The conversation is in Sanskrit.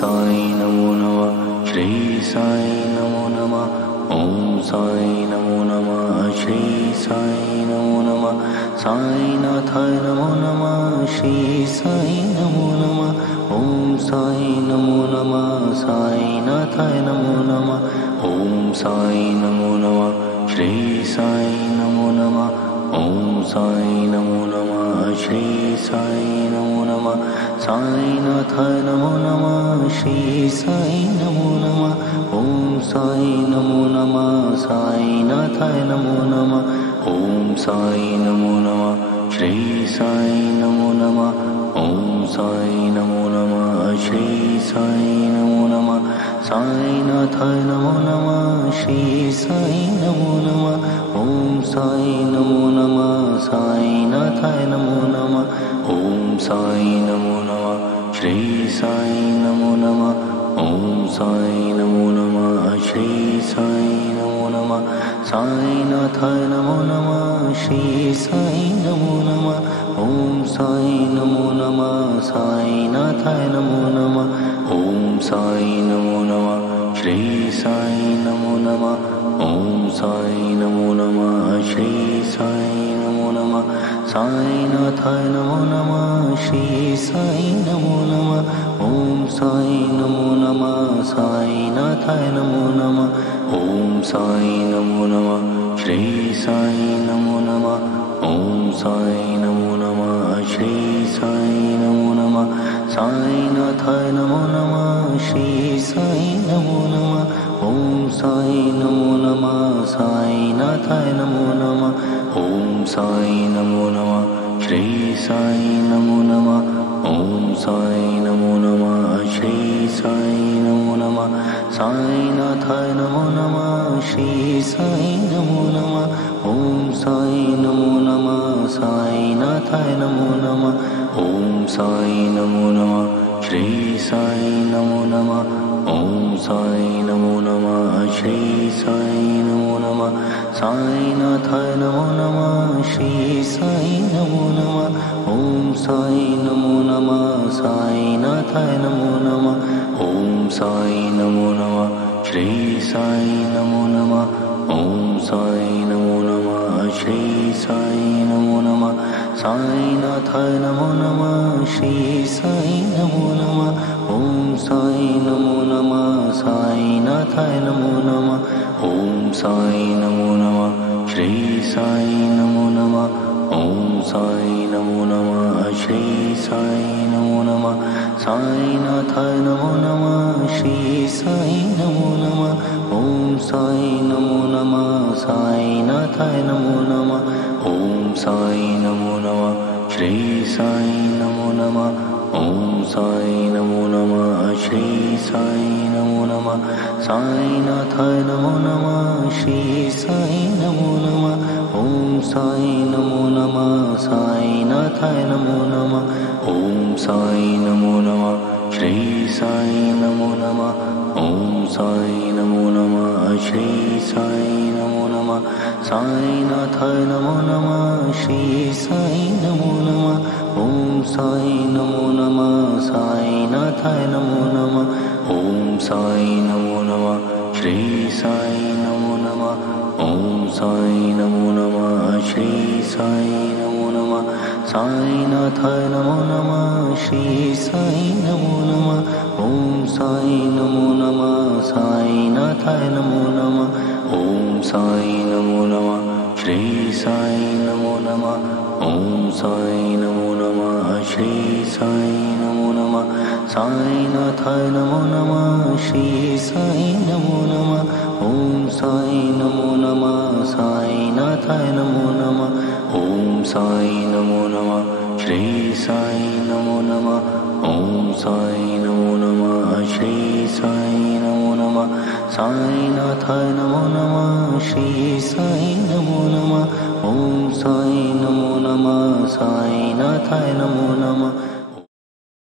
साई नमो नमः श्री साई नमो नमः ओम साई नमो नमः श्री साई नमो नमः साईनाथाय नमो नमः श्री साई नमो नमः ओम साई नमो नमः साईनाथाय नमो नमः ओम साई नमो नमः श्री साई नमो नमः ओम साई नमो नमः श्री साई नमो नमः साईनाथाय नमो नमः श्री साई नमो नमः ओम साई नमो नमः साईनाथाय नमो नमः ओम साई नमो नमः श्री साई नमो नमः ओम साई नमो नमः श्री साई नमो नमः साईनाथाय नमो नमः श्री साई नमो नमः ओम साई नमो नमः साईनाथाय नमो नमः ओम साई नमो नमः श्री साई नमो नमः ओम साई नमो नमः श्री साई नमो नमः साईनाथाय नमो नमः श्री साई नमो नमः ओम साई नमो नमः साईनाथाय नमो नमः ओम साई नमो नमः श्री साई नमो नमः ओम साई नमो नमः श्री साई नमो नमः साईनाथाय नमो नमः श्री साई नमो नमः ओम साई नमो नमः साईनाथाय नमो नमः ओम साई नमो नमः श्री साई नमो नमः ओम साई नमो नमः श्री साई नमो नमः साईनाथाय नमो नमः श्री साई नमो नमः ओम साई नमो नमः साईनाथाय नमो नमः ओम साई नमो नमः श्री साई नमो नमः ओम साई नमो नमः श्री साई नमो नमः साईनाथाय नमो नमः श्री साई नमो नमः ओम साई नमो नमः साईनाथाय नमो नमः ओम साई नमो नमः श्री साई नमो नमः ओम साई नमो नमः श्री साई नमो नमः साईनाथाय नमो नमः श्री साई नमो नमः ओम साई नमो नमः साईनाथाय नमो नमः ओम साई नमो नमः श्री साई नमो नमः ओम साई नमो नमः श्री साई नमो नमः साईनाथाय नमो नमः श्री साई नमो नमः ओम साई नमो नमः साईनाथाय नमो नमः ओम साई नमो नमः श्री साई नमो नमः ओम साई नमो नमः श्री साई नमो नमः साईनाथाय नमो नमः श्री साई नमो नमः ओम साई नमो नमः साईनाथाय नमो नमः ओम साई नमो नमः श्री साई नमो नमः ओम साई नमो नमः श्री साई नमो नमः साईनाथाय नमो नमः श्री साई नमो नमः ओम साई नमो नमः साईनाथाय नमो नमः ओम साई नमो नमः श्री साई नमो नमः ओम साई नमो नमः श्री साई नमो नमः साईनाथाय नमो नमः श्री साई नमो नमः ओम साई नमो नमः साईनाथाय नमो नमः ओम साई नमो नमः श्री साई नमो नमः ओम साई नमो नमः श्री साई नमो नमः साईनाथाय नमो नमः श्री साई नमो नमः ओम साई नमो नमः साईनाथाय नमो नमः ओम साई नमो नमः श्री साई नमो नमः ओम साई नमो नमः श्री साई नमो नमः साईनाथाय नमो नमः श्री साई नमो नमः ओम साई नमो नमः साईनाथाय नमो नमः ओम साई नमो नमः श्री साई नमो नमः ओम साई नमो नमः श्री साई नमो नमः साईनाथाय नमो नमः श्री साई नमो नमः ओम साई नमो नमः साईनाथाय नमो नमः।